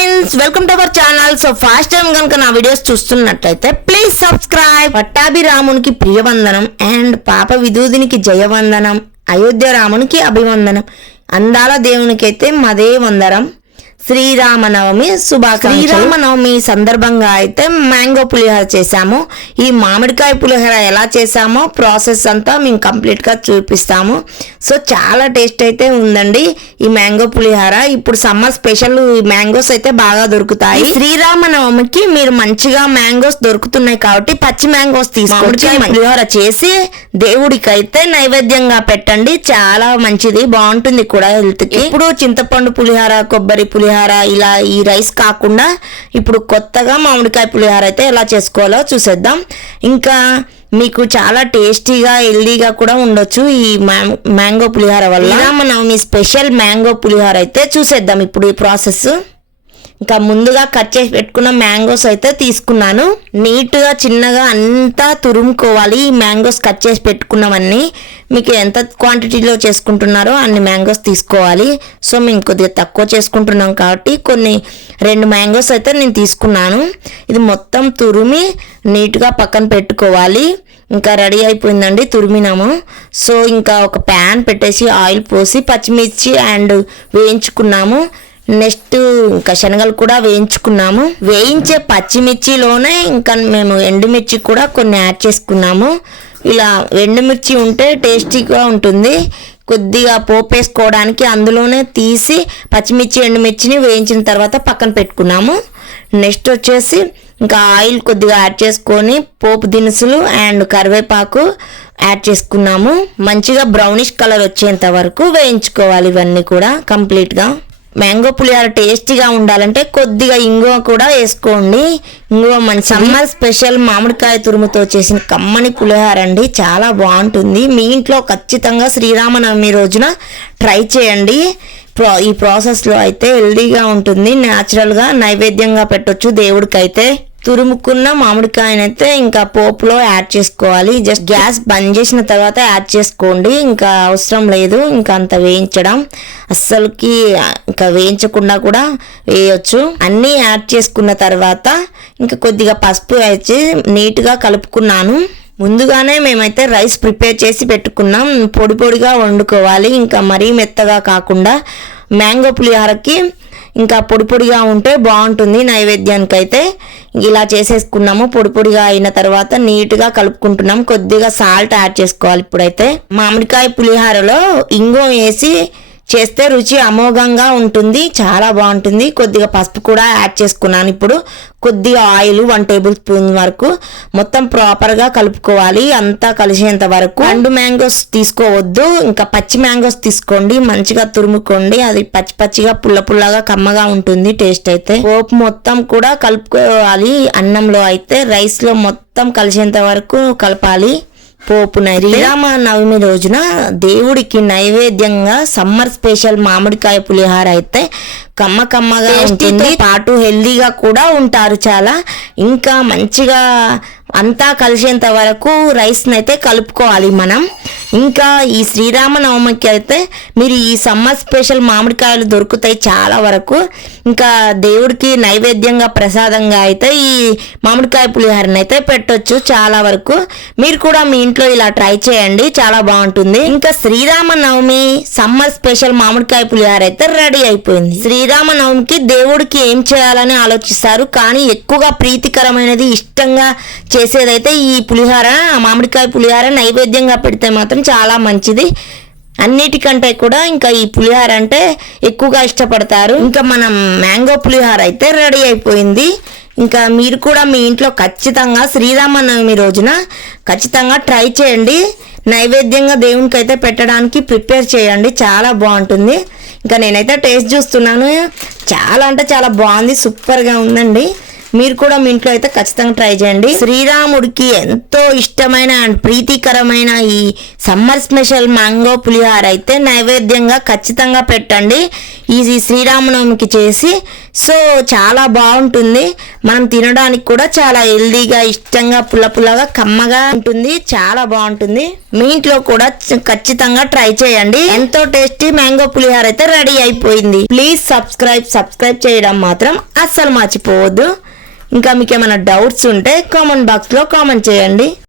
Friends, welcome to our channel. So first time కనుక నా videos చూస్తున్నట్లయితే ప్లీజ్ సబ్స్క్రైబ్. పట్టాభిరామునికి ప్రియవందనం అండ్ పాప విదూదినికి జయవందనం, అయోధ్య రామునికి అభివందనం, అందాల దేవునికి అయితే మదే వందనం. శ్రీరామనవమి శుభాకాంక్షలు. శ్రీరామనవమి సందర్భంగా అయితే మ్యాంగో పులిహోర చేసాము. ఈ మామిడికాయ పులిహోర ఎలా చేసామో ప్రాసెస్ అంతా మేము కంప్లీట్గా చూపిస్తాము. సో చాలా టేస్ట్ అయితే ఉందండి ఈ మ్యాంగో పులిహోర. ఇప్పుడు సమ్మర్ స్పెషల్ మ్యాంగోస్ అయితే బాగా దొరుకుతాయి. శ్రీరామనవమికి మీరు మంచిగా మ్యాంగోస్ దొరుకుతున్నాయి కాబట్టి పచ్చి మ్యాంగోస్ తీసుకొచ్చి పులిహోర చేసి దేవుడికి అయితే నైవేద్యంగా పెట్టండి. చాలా మంచిది, బాగుంటుంది కూడా హెల్త్ కి. ఇప్పుడు చింతపండు పులిహోర, కొబ్బరి పులిహోర ఇలా ఈ రైస్ కాకుండా ఇప్పుడు కొత్తగా మామిడికాయ పులిహోర అయితే ఎలా చేసుకోవాలో చూసేద్దాం. ఇంకా మీకు చాలా టేస్టీగా హెల్దీగా కూడా ఉండొచ్చు ఈ మ్యాంగో పులిహోర వల్ల. మనం ఈ స్పెషల్ మ్యాంగో పులిహోర అయితే చూసేద్దాం ఇప్పుడు ఈ ప్రాసెస్. ఇంకా ముందుగా కట్ చేసి పెట్టుకున్న మ్యాంగోస్ అయితే తీసుకున్నాను. నీట్గా చిన్నగా అంతా తురుముకోవాలి. ఈ మ్యాంగోస్ కట్ చేసి పెట్టుకున్నవన్నీ మీకు ఎంత క్వాంటిటీలో చేసుకుంటున్నారో అన్ని మ్యాంగోస్ తీసుకోవాలి. సో మేము కొద్దిగా తక్కువ చేసుకుంటున్నాం కాబట్టి 2 మ్యాంగోస్ అయితే నేను తీసుకున్నాను. ఇది మొత్తం తురిమి నీట్గా పక్కన పెట్టుకోవాలి. ఇంకా రెడీ అయిపోయిందండి, తురిమినాము. సో ఇంకా ఒక ప్యాన్ పెట్టేసి ఆయిల్ పోసి పచ్చిమిర్చి అండ్ వేయించుకున్నాము. నెక్స్ట్ ఇంకా శనగలు కూడా వేయించుకున్నాము. వేయించే పచ్చిమిర్చిలోనే ఇంకా మేము ఎండుమిర్చి కూడా కొన్ని యాడ్ చేసుకున్నాము. ఇలా ఎండుమిర్చి ఉంటే టేస్టీగా ఉంటుంది. కొద్దిగా పోపు వేసుకోవడానికి అందులోనే తీసి పచ్చిమిర్చి ఎండుమిర్చిని వేయించిన తర్వాత పక్కన పెట్టుకున్నాము. నెక్స్ట్ వచ్చేసి ఇంకా ఆయిల్ కొద్దిగా యాడ్ చేసుకొని పోపు దినుసులు అండ్ కరివేపాకు యాడ్ చేసుకున్నాము. మంచిగా బ్రౌనిష్ కలర్ వచ్చేంత వరకు వేయించుకోవాలి ఇవన్నీ కూడా కంప్లీట్గా. మ్యాంగో పులిహోర టేస్టీగా ఉండాలంటే కొద్దిగా ఇంగువ కూడా వేసుకోండి. ఇంగువ మంచి సమ్మర్ స్పెషల్ మామిడికాయ తురుముతో చేసిన కమ్మని పులిహోర అండి, చాలా బాగుంటుంది. మీ ఇంట్లో ఖచ్చితంగా శ్రీరామనవమి రోజున ట్రై చేయండి. ఈ ప్రాసెస్లో అయితే హెల్దీగా ఉంటుంది, న్యాచురల్గా నైవేద్యంగా పెట్టొచ్చు దేవుడికి. అయితే తురుముకున్న మామిడికాయనైతే ఇంకా పోపులో యాడ్ చేసుకోవాలి. జస్ట్ గ్యాస్ బంద్ చేసిన తర్వాత యాడ్ చేసుకోండి, ఇంకా అవసరం లేదు ఇంకా అంత వేయించడం. అస్సలుకి ఇంకా వేయించకుండా కూడా వేయొచ్చు. అన్నీ యాడ్ చేసుకున్న తర్వాత ఇంకా కొద్దిగా పసుపు వేసి నీట్గా కలుపుకున్నాను. ముందుగానే మేమైతే రైస్ ప్రిపేర్ చేసి పెట్టుకున్నాం. పొడి పొడిగా వండుకోవాలి, ఇంకా మరీ మెత్తగా కాకుండా. మ్యాంగో పులిహోరకి ఇంకా పొడి పొడిగా ఉంటే బాగుంటుంది నైవేద్యానికి. అయితే ఇలా చేసేసుకున్నాము. పొడి పొడిగా అయిన తర్వాత నీట్గా కలుపుకుంటున్నాం. కొద్దిగా సాల్ట్ యాడ్ చేసుకోవాలి. ఇప్పుడైతే మామిడికాయ పులిహోరలో ఇంగువ వేసి చేస్తే రుచి అమోఘంగా ఉంటుంది, చాలా బాగుంటుంది. కొద్దిగా పసుపు కూడా యాడ్ చేసుకున్నాను. ఇప్పుడు కొద్దిగా ఆయిల్ 1 టేబుల్ స్పూన్ వరకు మొత్తం ప్రాపర్గా కలుపుకోవాలి, అంతా కలిసేంత వరకు. ఎండు మ్యాంగోస్ తీసుకోవద్దు, ఇంకా పచ్చి మ్యాంగోస్ తీసుకోండి. మంచిగా తురుముకోండి, అది పచ్చి పచ్చిగా పుల్ల పుల్లగా కమ్మగా ఉంటుంది టేస్ట్. అయితే పోపు మొత్తం కూడా కలుపుకోవాలి. అన్నంలో అయితే రైస్లో మొత్తం కలిసేంత వరకు కలపాలి పోపున. శ్రీరామనవమి రోజున దేవుడికి నైవేద్యంగా సమ్మర్ స్పెషల్ మామిడికాయ పులిహోర అయితే కమ్మగా ఉంటుంది, పాటు హెల్దీగా కూడా ఉంటారు చాలా. ఇంకా మంచిగా అంతా కలిసేంత వరకు రైస్ని అయితే కలుపుకోవాలి మనం. ఇంకా ఈ శ్రీరామనవమికి అయితే మీరు ఈ సమ్మర్ స్పెషల్ మామిడికాయలు దొరుకుతాయి చాలా వరకు. ఇంకా దేవుడికి నైవేద్యంగా ప్రసాదంగా అయితే ఈ మామిడికాయ పులిహోరని అయితే పెట్టొచ్చు చాలా వరకు. మీరు కూడా మీ ఇంట్లో ఇలా ట్రై చేయండి, చాలా బాగుంటుంది. ఇంకా శ్రీరామనవమి సమ్మర్ స్పెషల్ మామిడికాయ పులిహోర అయితే రెడీ అయిపోయింది. శ్రీరామనవమికి దేవుడికి ఏం చేయాలని ఆలోచిస్తారు, కానీ ఎక్కువగా ప్రీతికరమైనది ఇష్టంగా చేసేదైతే ఈ పులిహోర, మామిడికాయ పులిహోర నైవేద్యంగా పెడితే మాత్రం చాలా మంచిది. అన్నిటికంటే కూడా ఇంకా ఈ పులిహోర అంటే ఎక్కువగా ఇష్టపడతారు. ఇంకా మనం మ్యాంగో పులిహోర అయితే రెడీ అయిపోయింది. ఇంకా మీరు కూడా మీ ఇంట్లో ఖచ్చితంగా శ్రీరామనవమి రోజున ఖచ్చితంగా ట్రై చేయండి. నైవేద్యంగా దేవునికి అయితే పెట్టడానికి ప్రిపేర్ చేయండి, చాలా బాగుంటుంది. ఇంకా నేనైతే టేస్ట్ చూస్తున్నాను, చాలా అంటే చాలా బాగుంది, సూపర్గా ఉందండి. మీరు కూడా మీ ఇంట్లో అయితే ఖచ్చితంగా ట్రై చేయండి. శ్రీరాముడికి ఎంతో ఇష్టమైన అండ్ ప్రీతికరమైన ఈ సమ్మర్ స్పెషల్ మ్యాంగో పులిహోర అయితే నైవేద్యంగా ఖచ్చితంగా పెట్టండి. ఈ శ్రీరామనవమికి చేసి. సో చాలా బాగుంటుంది, మనం తినడానికి కూడా చాలా హెల్దీగా, ఇష్టంగా, పుల్లగా, కమ్మగా ఉంటుంది. చాలా బాగుంటుంది. మీ ఇంట్లో కూడా ఖచ్చితంగా ట్రై చేయండి. ఎంతో టేస్టీ మ్యాంగో పులిహోర అయితే రెడీ అయిపోయింది. ప్లీజ్ సబ్స్క్రైబ్ చేయడం మాత్రం అస్సలు మర్చిపోవద్దు. ఇంకా మీకు ఏమైనా డౌట్స్ ఉంటే కామెంట్ బాక్స్లో కామెంట్ చేయండి.